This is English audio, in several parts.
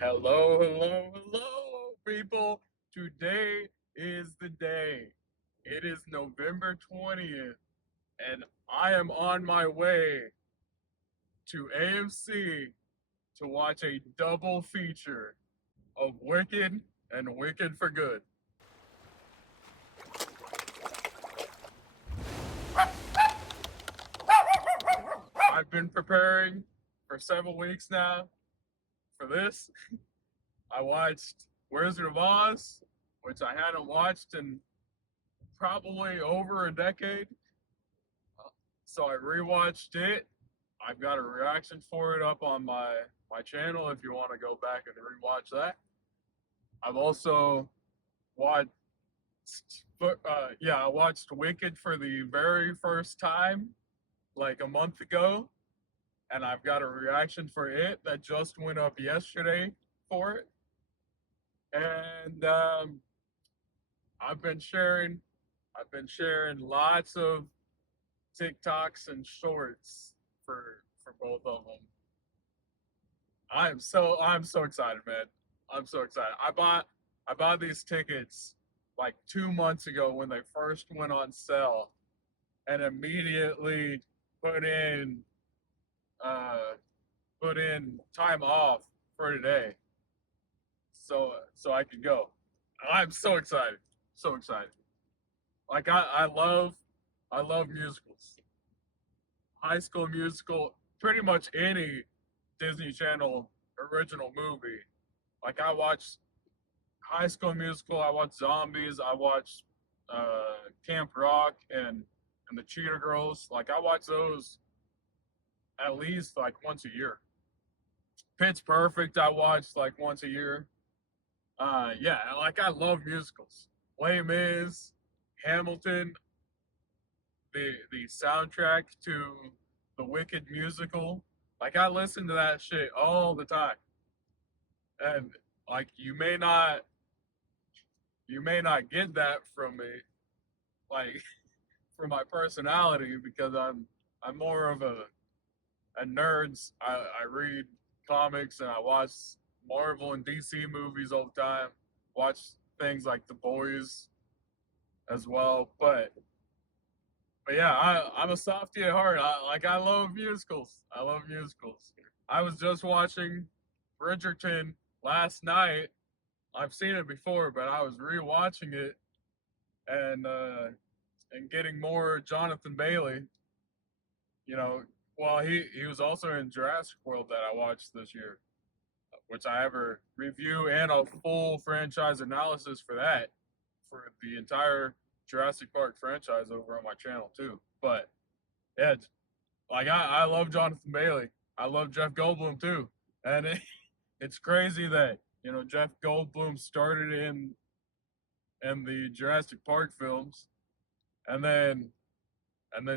Hello, hello, hello, people. Today is the day. It is November 20th, and I am on my way to AMC to watch a double feature of Wicked and Wicked for Good. I've been preparing for several weeks now for this. I watched Wizard of Oz, which I hadn't watched in probably over a decade. So I rewatched it. I've got a reaction for it up on my channel if you want to go back and rewatch that. I've also watched, I watched Wicked for the very first time like a month ago, and I've got a reaction for it that just went up yesterday for it. And I've been sharing, lots of TikToks and shorts for both of them. I'm so excited, man. I'm so excited. I bought these tickets like 2 months ago when they first went on sale, and immediately put in uh put in time off for today, so I could go. I'm so excited, so excited. Like I love musicals. High School Musical, pretty much any Disney Channel original movie. Like I watched High School Musical, I watched Zombies, I watched Camp Rock and the Cheetah Girls. Like I watch those at least like once a year. Pitch Perfect, I watched like once a year. Yeah, like I love musicals. Les Mis, Hamilton, the soundtrack to the Wicked musical. Like I listen to that shit all the time, and like you may not get that from me, like from my personality because I'm more of a nerd. I read comics and I watch Marvel and DC movies all the time. Watch things like The Boys as well, but yeah, I'm a softie at heart. I love musicals. I love musicals. I was just watching Bridgerton last night. I've seen it before, but I was rewatching it and getting more Jonathan Bailey. You know, well he was also in Jurassic World that I watched this year, which I have a review and a full franchise analysis for that for the entire Jurassic Park franchise over on my channel too. But yeah, like I love Jonathan Bailey. I love Jeff Goldblum too, and it's crazy that Jeff Goldblum started in the Jurassic Park films, and then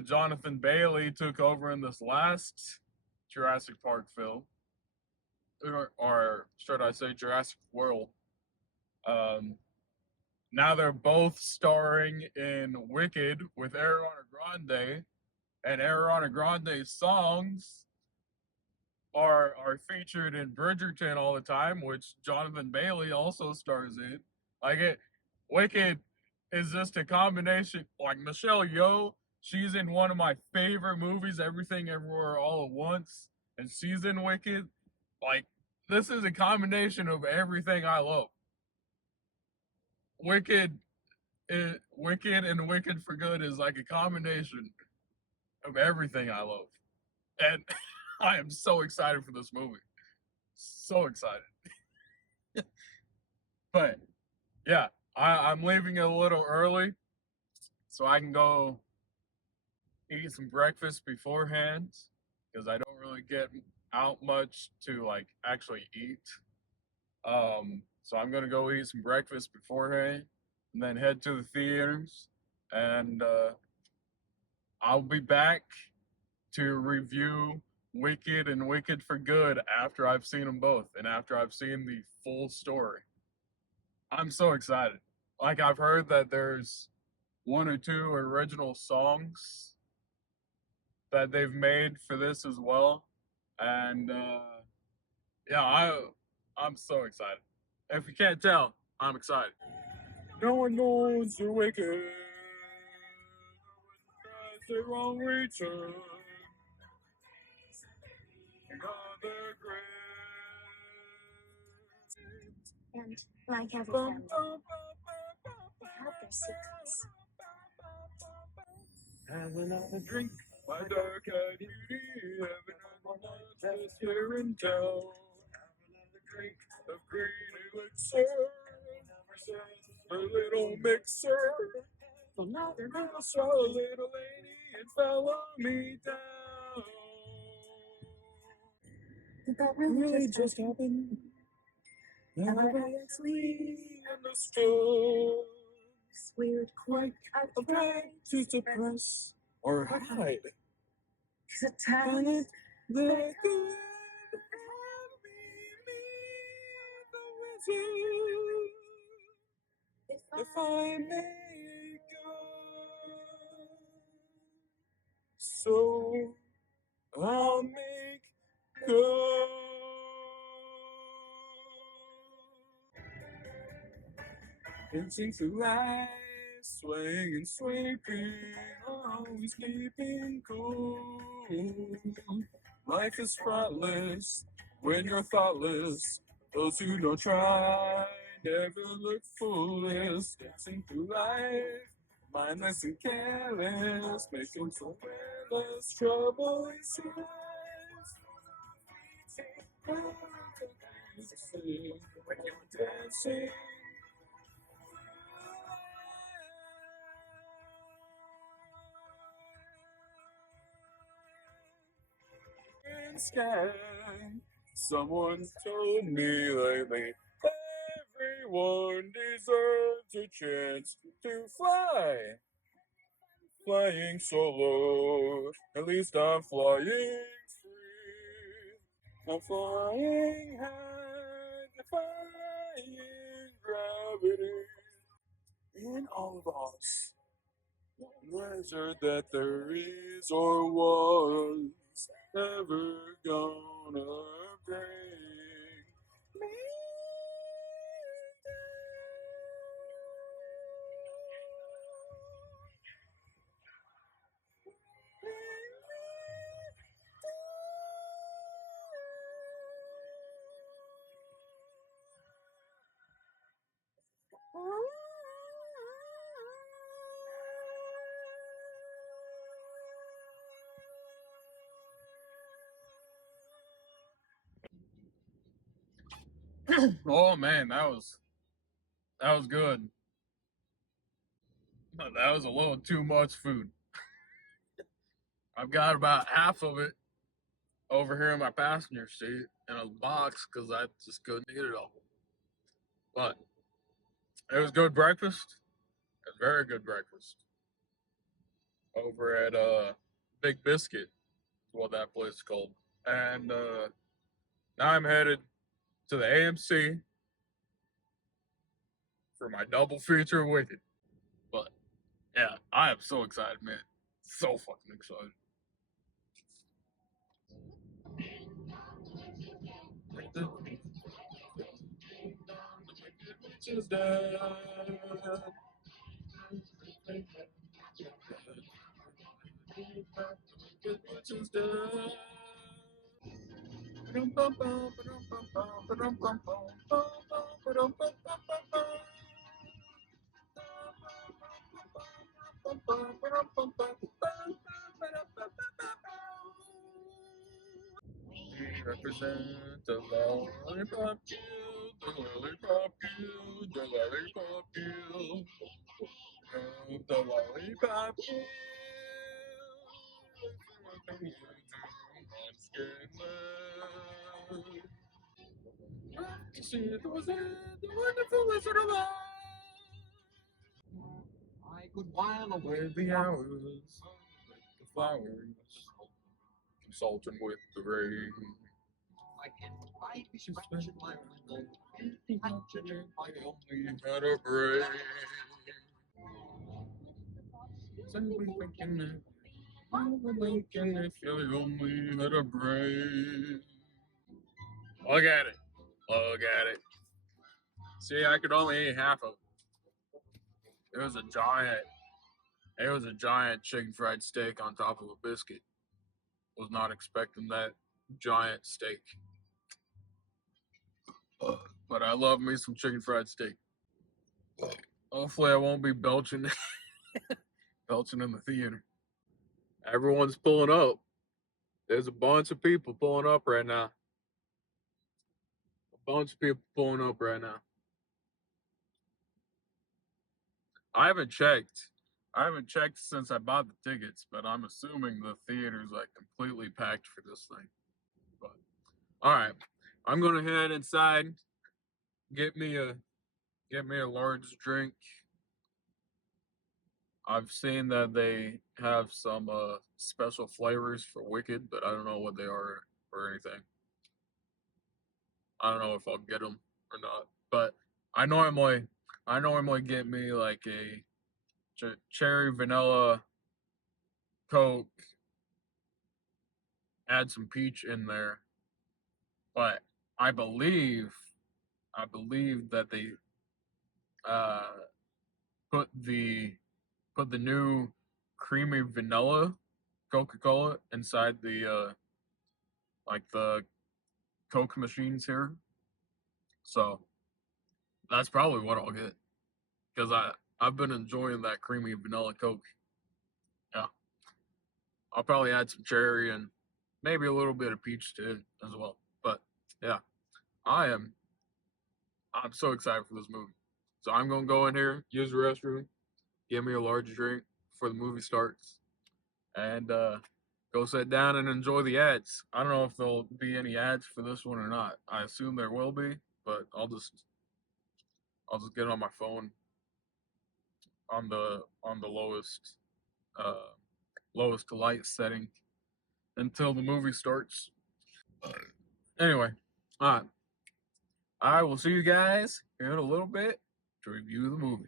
Jonathan Bailey took over in this last Jurassic Park film, or should I say Jurassic World. Um, Now they're both starring in Wicked with Ariana Grande, and Ariana Grande's songs are featured in Bridgerton all the time, which Jonathan Bailey also stars in. Like Wicked is just a combination. Like Michelle Yeoh, she's in one of my favorite movies, Everything Everywhere All at Once, and she's in Wicked. Like this is a combination of everything I love. Wicked, Wicked and Wicked for Good is like a combination of everything I love, and I am so excited for this movie. So excited. But yeah, I'm leaving a little early so I can go eat some breakfast beforehand because I don't really get out much to like actually eat. So I'm gonna go eat some breakfast beforehand and then head to the theaters, and I'll be back to review Wicked and Wicked for Good after I've seen them both and after I've seen the full story. I'm so excited. Like I've heard that there's one or two original songs that they've made for this as well, and yeah, I'm so excited. If you can't tell, I'm excited. No one knows you're wicked. No one tries the wrong return. Another great. And like every family, they have their secrets. Have another drink, my dark-eyed beauty. Have another night just here in town. Have another drink of green elixir. A little mixer. Another little straw, little lady, and follow me down. Did that really just happen? Have I actually understood? We would quite Try to suppress or hide the talent that I could have me the wizard if I may go. So I'll make go. Dancing through life, swaying and sweeping, always keeping cool. Life is thoughtless when you're thoughtless. Those who don't try never look foolish. Dancing through life, mindless and careless, making so careless. Trouble is life. When you're dancing. Sky. Someone told me lately, everyone deserves a chance to fly. Flying solo, at least I'm flying free. I'm flying high, defying gravity. In all of us, pleasure that there is or was ever gonna bring me Oh man, that was good. That was a little too much food. I've got about half of it over here in my passenger seat in a box because I just couldn't eat it all. But it was good breakfast. It was very good breakfast over at Big Biscuit, is what that place is called. And now I'm headed to the AMC for my double feature of Wicked. But yeah, I am so excited, man. So fucking excited. Represent the lollipop guild, the lollipop guild, the lollipop guild, the lollipop guild. To see the wizard, the wonderful Wizard of Oz. I could while away the hours, the flowers, consulting with the rain. I can't scratch my window. I only had a brain. Simply thinking that I would thinking if you only had a brain. Look at it. Look at it. See, I could only eat half of it. It was a giant chicken fried steak on top of a biscuit. Was not expecting that giant steak. But I love me some chicken fried steak. Hopefully I won't be belching belching in the theater. Everyone's pulling up. There's a bunch of people pulling up right now. A bunch of people pulling up right now. I haven't checked. I haven't checked since I bought the tickets, but I'm assuming the theater's like completely packed for this thing. But all right, I'm gonna head inside. Get me a large drink. I've seen that they have some special flavors for Wicked, but I don't know what they are or anything. I don't know if I'll get them or not. But I normally get me like a cherry vanilla Coke, add some peach in there. But I believe that they uh put the new creamy vanilla Coca-Cola inside the like the Coke machines here. So that's probably what I'll get. Because I've been enjoying that creamy vanilla Coke. Yeah. I'll probably add some cherry and maybe a little bit of peach to it as well. But yeah, I'm so excited for this movie. So I'm gonna go in here, use the restroom, get me a large drink before the movie starts, and go sit down and enjoy the ads. I don't know if there'll be any ads for this one or not. I assume there will be, but I'll just get on my phone on the lowest light setting until the movie starts. Anyway, all right. I will see you guys in a little bit to review the movie.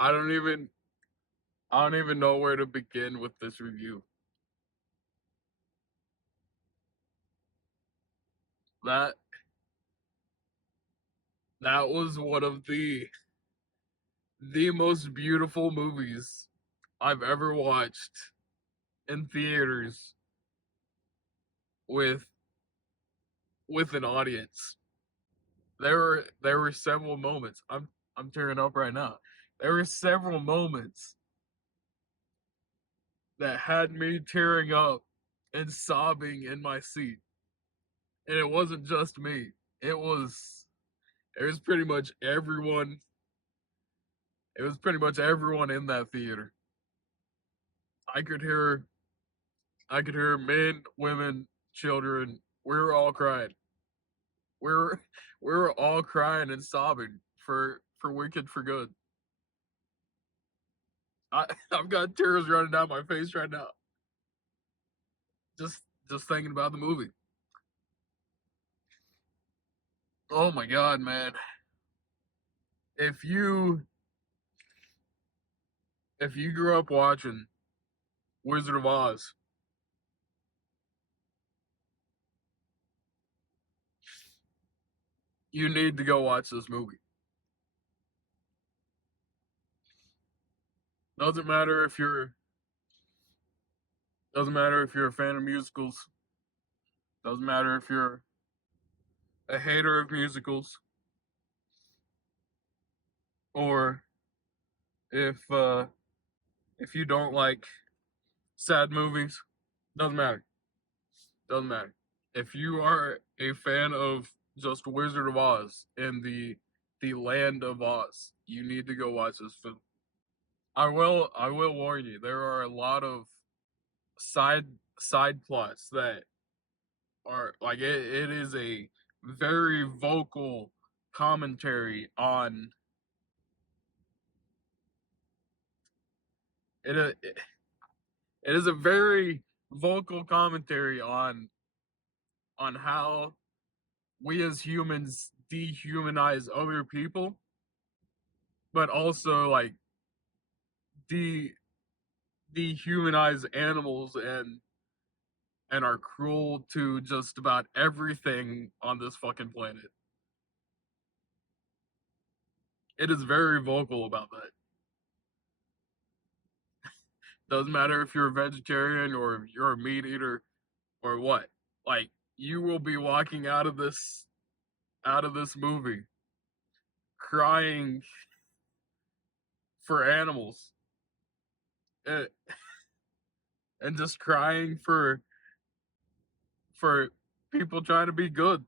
I don't even know where to begin with this review. That was one of the most beautiful movies I've ever watched in theaters with an audience. There were several moments. I'm tearing up right now. There were several moments that had me tearing up and sobbing in my seat. And it wasn't just me. It was pretty much everyone. It was pretty much everyone in that theater. I could hear men, women, children. We were all crying. We were all crying and sobbing for Wicked for Good. I've got tears running down my face right now. Just thinking about the movie. Oh my god, man. If you grew up watching Wizard of Oz, you need to go watch this movie. Doesn't matter if you're a fan of musicals. Doesn't matter if you're a hater of musicals, or if you don't like sad movies. Doesn't matter. Doesn't matter. If you are a fan of just Wizard of Oz and the land of Oz, you need to go watch this film. I will warn you, there are a lot of side plots that are like it is a very vocal commentary on it. It is a very vocal commentary on how we as humans dehumanize other people, but also like de dehumanize animals and are cruel to just about everything on this fucking planet. It is very vocal about that. Doesn't matter if you're a vegetarian or if you're a meat eater or what. Like, you will be walking out of this movie crying for animals, and, and just crying for people trying to be good.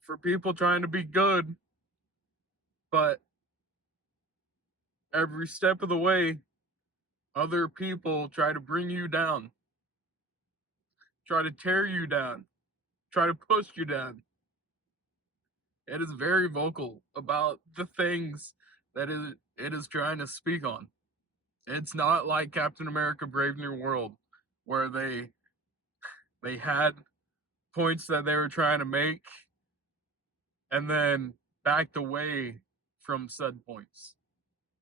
For people trying to be good, but every step of the way, other people try to bring you down, try to tear you down, try to push you down. It is very vocal about the things that it is trying to speak on. It's not like Captain America Brave New World, where they had points that they were trying to make and then backed away from said points.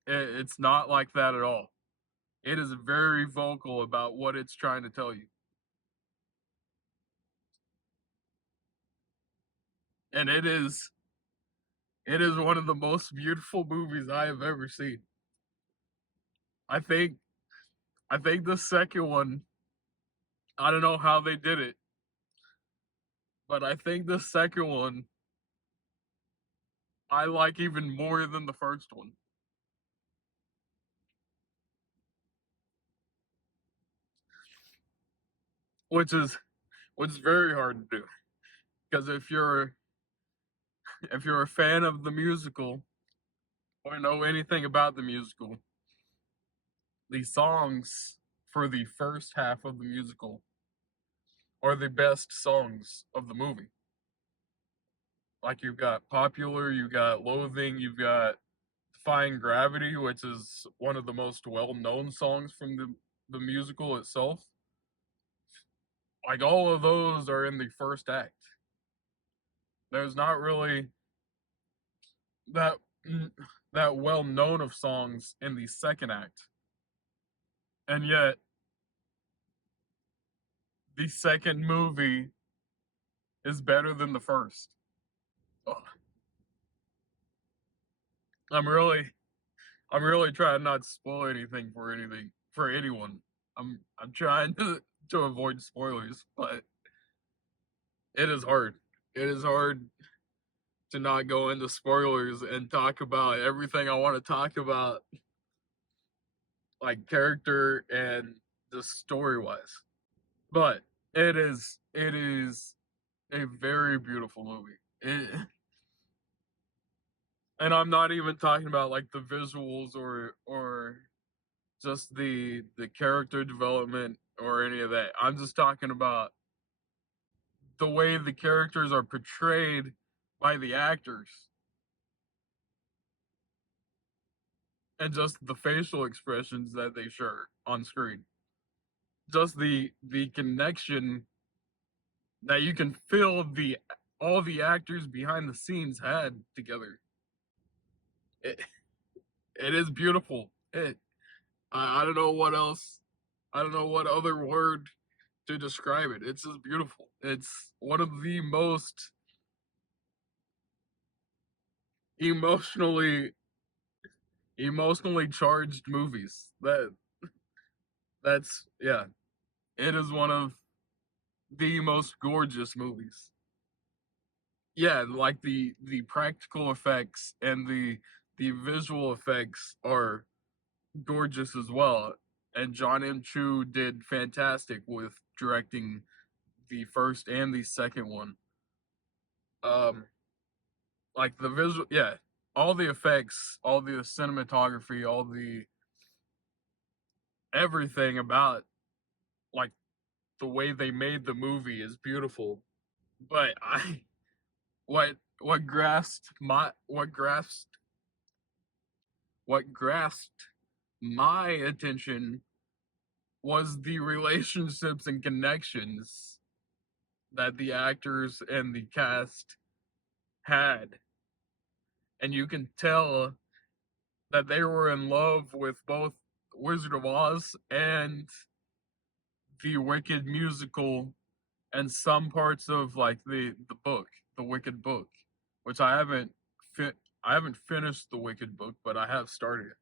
It's not like that at all. It is very vocal about what it's trying to tell you. And it is one of the most beautiful movies I have ever seen. I think I think the second one, I don't know how they did it, but I think the second one I like even more than the first one. Which is very hard to do. Because if you're a fan of the musical or know anything about the musical, the songs for the first half of the musical are the best songs of the movie. Like, you've got Popular, you've got Loathing, you've got Defying Gravity, which is one of the most well-known songs from the musical itself. Like, all of those are in the first act. There's not really that that well known of songs in the second act. And yet the second movie is better than the first. Ugh. I'm really trying not to spoil anything for anyone. I'm trying to avoid spoilers, but it is hard. It is hard to not go into spoilers and talk about everything I want to talk about, like character and just story wise. But it is a very beautiful movie. And I'm not even talking about like the visuals or just the character development or any of that. I'm just talking about the way the characters are portrayed by the actors and just the facial expressions that they share on screen. Just the connection that you can feel the all the actors behind the scenes had together. It, it is beautiful. I don't know what else. I don't know what other word to describe it. It's just beautiful. It's one of the most emotionally charged movies. That's yeah. It is one of the most gorgeous movies. Yeah, like the practical effects and the visual effects are gorgeous as well. And John M. Chu did fantastic with directing the first and the second one. Um, like the visual, yeah, all the effects, all the cinematography, all the everything about like the way they made the movie is beautiful. But I what grasped my what grasped my attention was the relationships and connections that the actors and the cast had, and you can tell that they were in love with both Wizard of Oz and the Wicked musical, and some parts of like the book, the Wicked book, which I haven't finished the Wicked book, but I have started it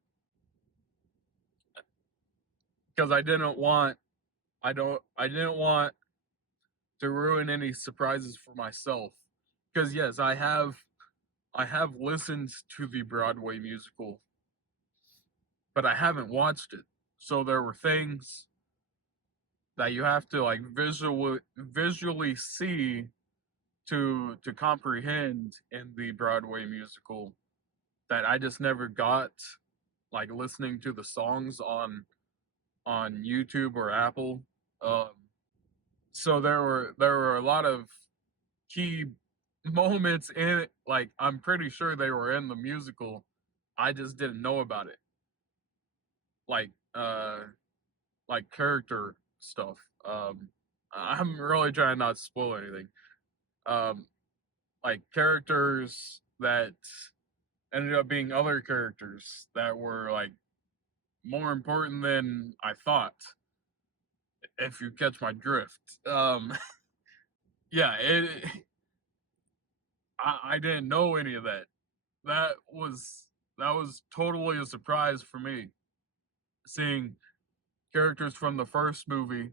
because I didn't want to ruin any surprises for myself. Because yes, I have listened to the Broadway musical, but I haven't watched it. So there were things that you have to like visually see to comprehend in the Broadway musical that I just never got, like listening to the songs on YouTube or Apple. Um, so there were a lot of key moments in it. Like I'm pretty sure they were in the musical. I just didn't know about it. Like like character stuff. I'm really trying not to spoil anything. Um, like characters that ended up being other characters that were like more important than I thought. If you catch my drift. Yeah, I didn't know any of that. That was that was totally a surprise for me. Seeing characters from the first movie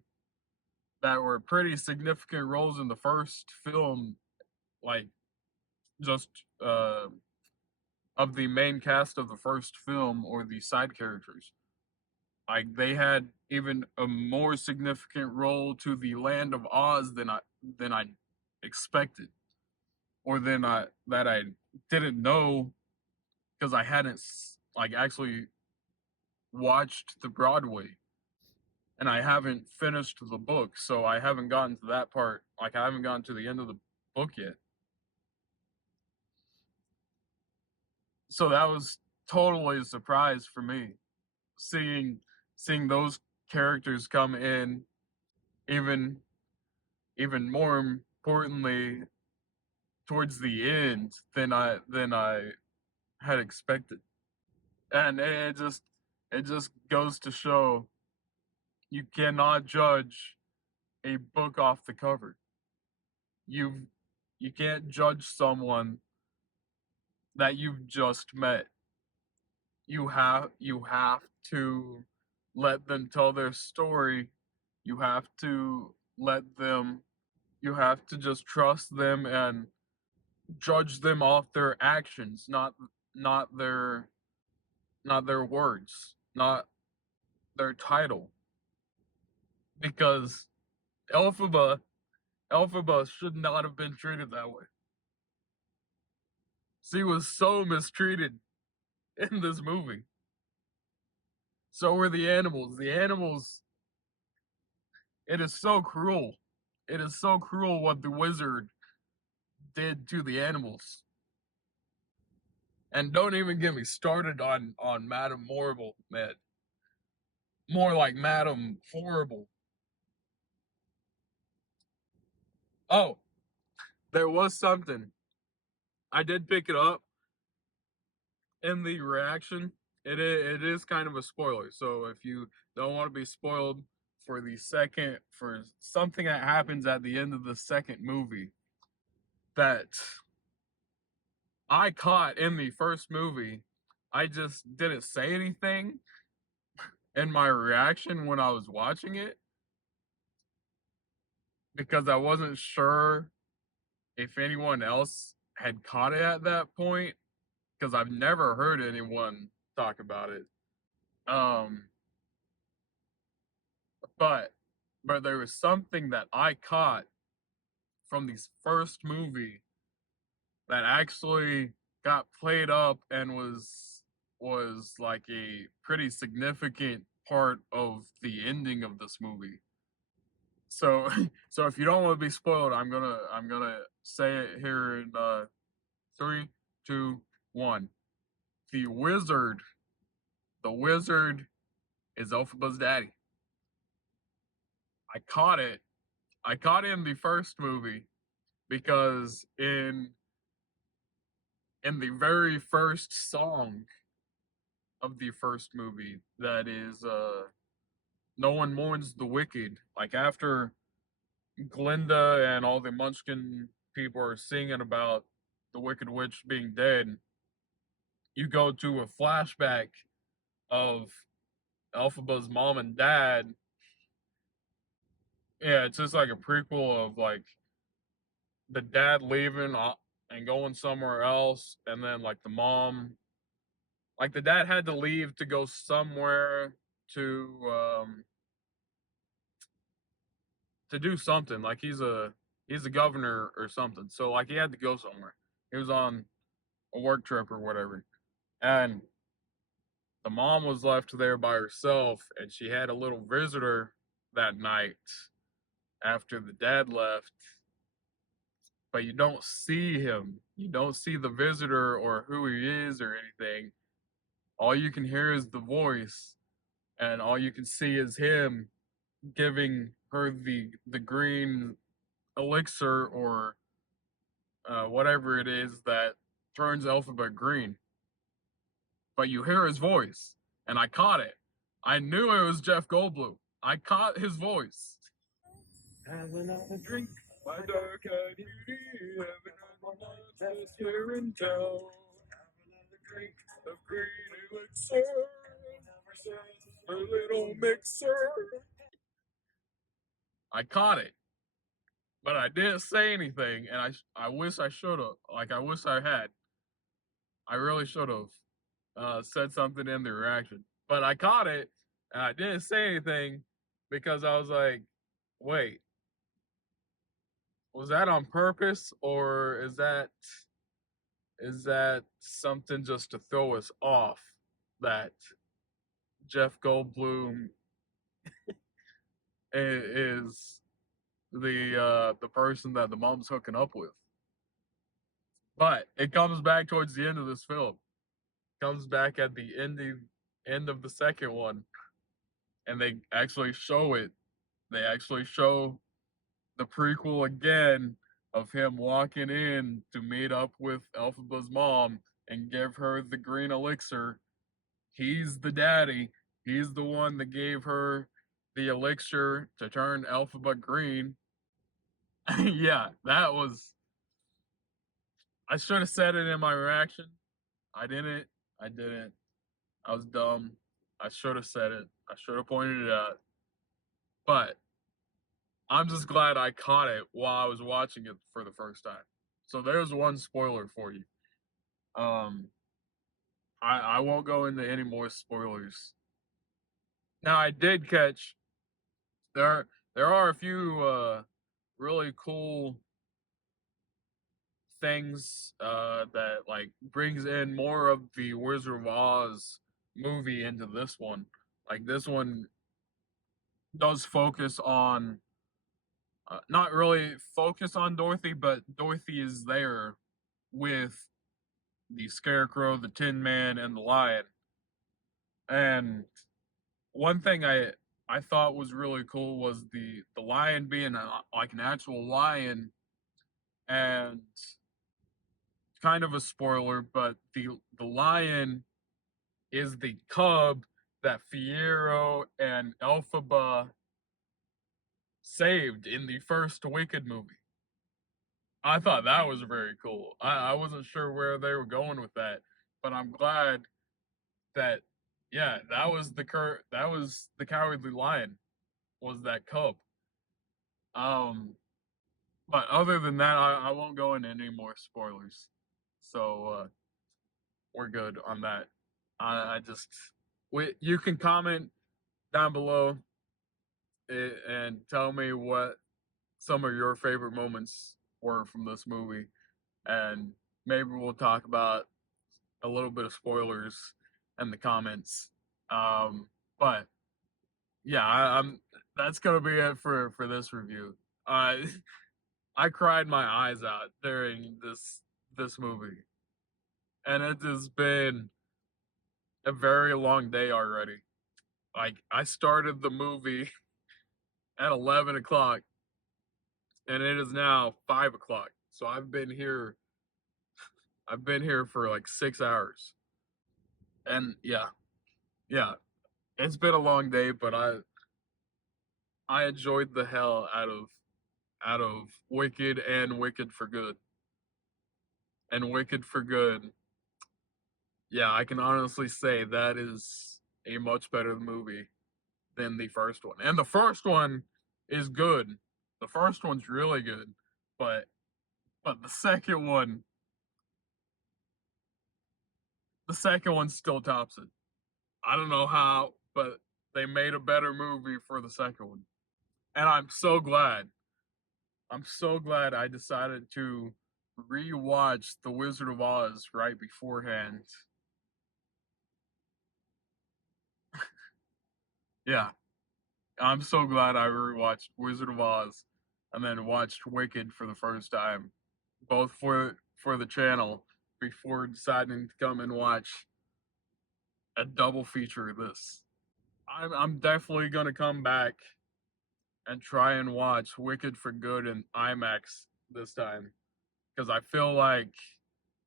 that were pretty significant roles in the first film, like just of the main cast of the first film or the side characters. Like they had even a more significant role to the land of Oz than I expected, or than I didn't know because I hadn't like actually watched the Broadway, and I haven't finished the book, so I haven't gotten to that part. Like I haven't gotten to the end of the book yet. So that was totally a surprise for me, seeing seeing those characters come in, even even more importantly towards the end than I had expected. And it just goes to show you cannot judge a book off the cover. You you can't judge someone that you've just met. You have to let them tell their story. You have to let them you have to just trust them and judge them off their actions, not their not their words, not their title. Because Elphaba Elphaba should not have been treated that way. She was so mistreated in this movie. So were the animals. The animals, it is so cruel. It is so cruel what the wizard did to the animals. And don't even get me started on Madame Horrible, man. More like Madame Horrible. Oh, there was something. I did pick it up in the reaction. It is kind of a spoiler. So if you don't want to be spoiled for something that happens at the end of the second movie that I caught in the first movie, I just didn't say anything in my reaction when I was watching it because I wasn't sure if anyone else had caught it at that point because I've never heard anyone talk about it. Um, but there was something that I caught from this first movie that actually got played up and was like a pretty significant part of the ending of this movie. So so if you don't want to be spoiled, I'm gonna say it here in 3, 2, 1. The wizard, the wizard is Elphaba's daddy. I caught it. I caught it in the first movie because in the very first song of the first movie, that is No One Mourns the Wicked. Like after Glinda and all the Munchkin people are singing about the Wicked Witch being dead, you go to a flashback of Elphaba's mom and dad. Yeah, it's just like a prequel of like the dad leaving and going somewhere else, and then like the mom, like the dad had to leave to go somewhere to to do something. Like he's a governor or something, so like he had to go somewhere. He was on a work trip or whatever, and the mom was left there by herself, and she had a little visitor that night after the dad left, but you don't see him. You don't see the visitor or who he is or anything. All you can hear is the voice, and all you can see is him giving her the green elixir or whatever it is that turns Elphaba green. But you hear his voice, and I caught it. I knew it was Jeff Goldblum. I caught his voice. Have another drink, my dark-eyed beauty. Have another night here in town. Have another drink of green elixir. A little mixer. I caught it, but I didn't say anything, and I wish I should have. Like I wish I had. I really should have said something in the reaction, but I caught it, and I didn't say anything because I was like, wait. Was that on purpose, or is that something just to throw us off that Jeff Goldblum is the person that the mom's hooking up with? But it comes back towards the end of this film. It comes back at the end of the second one, and they actually show it. They actually show the prequel again of him walking in to meet up with Elphaba's mom and give her the green elixir. He's the daddy. He's the one that gave her the elixir to turn Elphaba green. Yeah, that was. I should have said it in my reaction. I didn't. I didn't. I was dumb. I should have said it. I should have pointed it out. But I'm just glad I caught it while I was watching it for the first time. So there's one spoiler for you. I won't go into any more spoilers. Now I did catch there are a few really cool things that like brings in more of the Wizard of Oz movie into this one. Like this one does focus on not really focus on Dorothy, but Dorothy is there with the Scarecrow, the Tin Man, and the Lion. And one thing I thought was really cool was the lion being like an actual lion, and kind of a spoiler, but the lion is the cub that Fiero and Elphaba saved in the first Wicked movie. I thought that was very cool. I wasn't sure where they were going with that, but I'm glad that yeah, that was the cowardly lion was that cub. But other than that, I won't go into any more spoilers. So we're good on that. I just you can comment down below and tell me what some of your favorite moments were from this movie, and maybe we'll talk about a little bit of spoilers in the comments. But yeah, I'm that's gonna be it for this review. I cried my eyes out during this movie, and it has been a very long day already. Like I started the movie at 11 o'clock, and it is now 5 o'clock. So I've been here for like 6 hours. And yeah, it's been a long day, but I enjoyed the hell out of Wicked and Wicked for Good. And Wicked for Good, yeah, I can honestly say that is a much better movie than the first one. And the first one is good. The first one's really good, but the second one still tops it. I don't know how, but they made a better movie for the second one. And I'm so glad. I'm so glad I decided to rewatch The Wizard of Oz right beforehand. Yeah, I'm so glad I rewatched Wizard of Oz and then watched Wicked for the first time, both for the channel before deciding to come and watch a double feature of this. I'm definitely gonna come back and try and watch Wicked for Good in IMAX this time because I feel like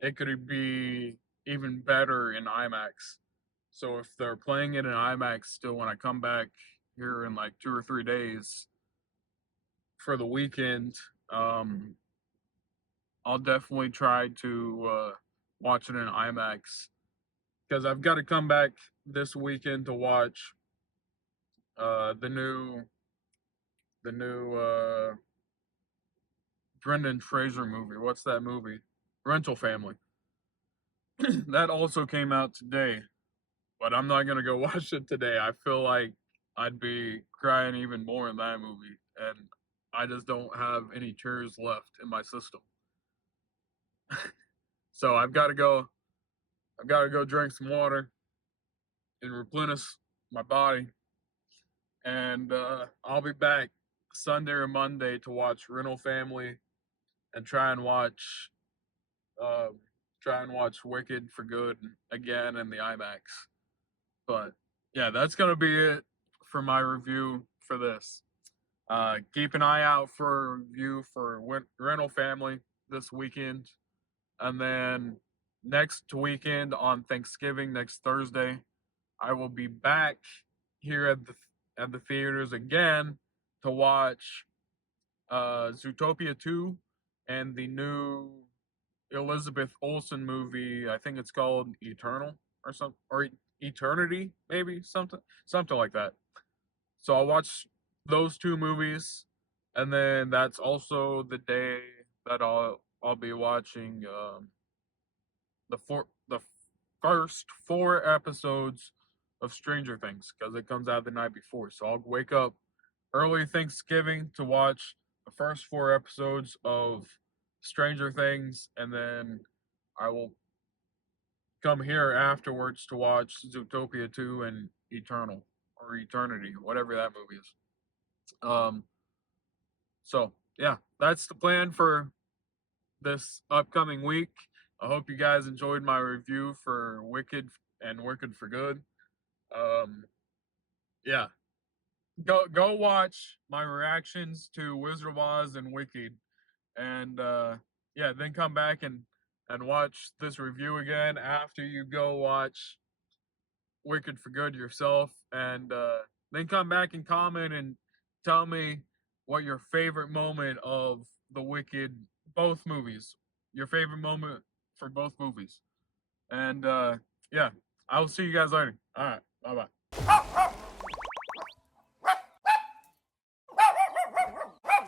it could be even better in IMAX. So if they're playing it in IMAX still when I come back here in like 2 or 3 days for the weekend, I'll definitely try to watch it in IMAX because I've got to come back this weekend to watch the new Brendan Fraser movie. What's that movie? Rental Family. That also came out today, but I'm not gonna go watch it today. I feel like I'd be crying even more in that movie, and I just don't have any tears left in my system. So I've got to go. I've got to go drink some water and replenish my body, and I'll be back Sunday or Monday to watch Rental Family and uh, try and watch Wicked for Good again in the IMAX. But yeah, that's gonna be it for my review for this. Keep an eye out for a review for Rental Family this weekend, and then next weekend on Thanksgiving, next Thursday, I will be back here at the theaters again to watch Zootopia 2 and the new Elizabeth Olsen movie. I think it's called Eternal or something, or Eternity, maybe something like that. So I'll watch those two movies, and then that's also the day that I'll be watching the first 4 episodes of Stranger Things because it comes out the night before. So I'll wake up early Thanksgiving to watch the first 4 episodes of Stranger Things, and then I will come here afterwards to watch Zootopia 2 and Eternal or Eternity, whatever that movie is. Um, so yeah, that's the plan for this upcoming week. I hope you guys enjoyed my review for Wicked and Wicked for Good. Um, yeah, go watch my reactions to Wizard of Oz and Wicked, and yeah, then come back and watch this review again after you go watch Wicked for Good yourself, and then come back and comment and tell me what your favorite moment of the Wicked both movies, your favorite moment for both movies, and yeah, I'll see you guys later. All right.